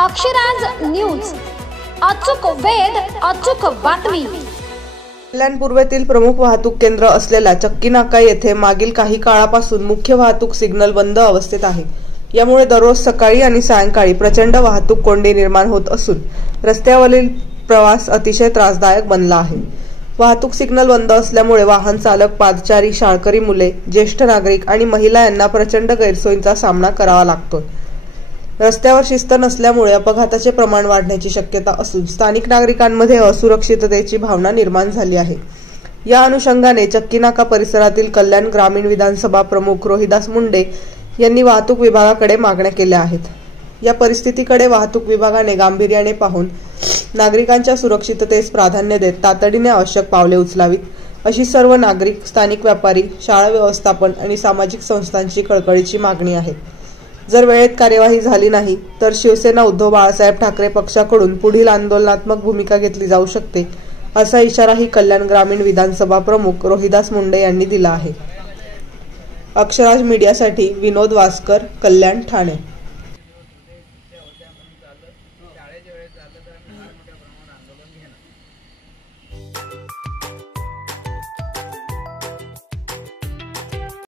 Akshraj news, अचूक वेध, अचूक बातमी। कल्याण पूर्वेतील प्रमुख वाहतूक केंद्र असलेल्या चक्की नाका येथे मागील काही काळापासून मुख्य वाहतूक सिग्नल बंद अवस्थेत आहे। यामुळे दररोज सकाळी आणि सायंकाळी प्रचंड वाहतूक कोंडी निर्माण होत असून रस्त्यावरील प्रवास अतिशय त्रासदायक बनला आहे। वाहतूक सिग्नल बंद असल्यामुळे वाहन चालक, पादचारी, शाळकरी मुले, ज्येष्ठ नागरिक आणि महिला यांना प्रचंड गैरसोयींचा सामना करावा लागतोय। रस्त्यावर शिस्त नसल्यामुळे अपघाताचे प्रमाण वाढण्याची शक्यता असून स्थानिक नागरिकांमध्ये असुरक्षिततेची भावना निर्माण झाली आहे। या अनुषंगाने चक्की नाका परिसरातील कल्याण ग्रामीण विधानसभा प्रमुख रोहिदास मुंडे यांनी वाहतूक विभागाकडे मागण्या केल्या आहेत। या परिस्थितीकडे वाहतूक विभागाने गांभीर्याने पाहून नागरिकांच्या सुरक्षिततेस प्राधान्य देत तातडीने आवश्यक पावले उचलावीत, अशी सर्व नागरिक, स्थानिक व्यापारी, शाळा व्यवस्थापन आणि सामाजिक संस्थांची कळकळीची मागणी आहे। जर वेळेत कार्यवाही झाली नाही तर शिवसेना उद्धव बाळासाहेब ठाकरे पक्षाकडून पुढील आंदोलनात्मक भूमिका घेतली जाऊ शकते, असा इशाराही कल्याण ग्रामीण विधानसभा प्रमुख रोहिदास मुंडे यांनी दिला आहे। अक्षराज मीडियासाठी विनोद वासकर, कल्याण, ठाणे।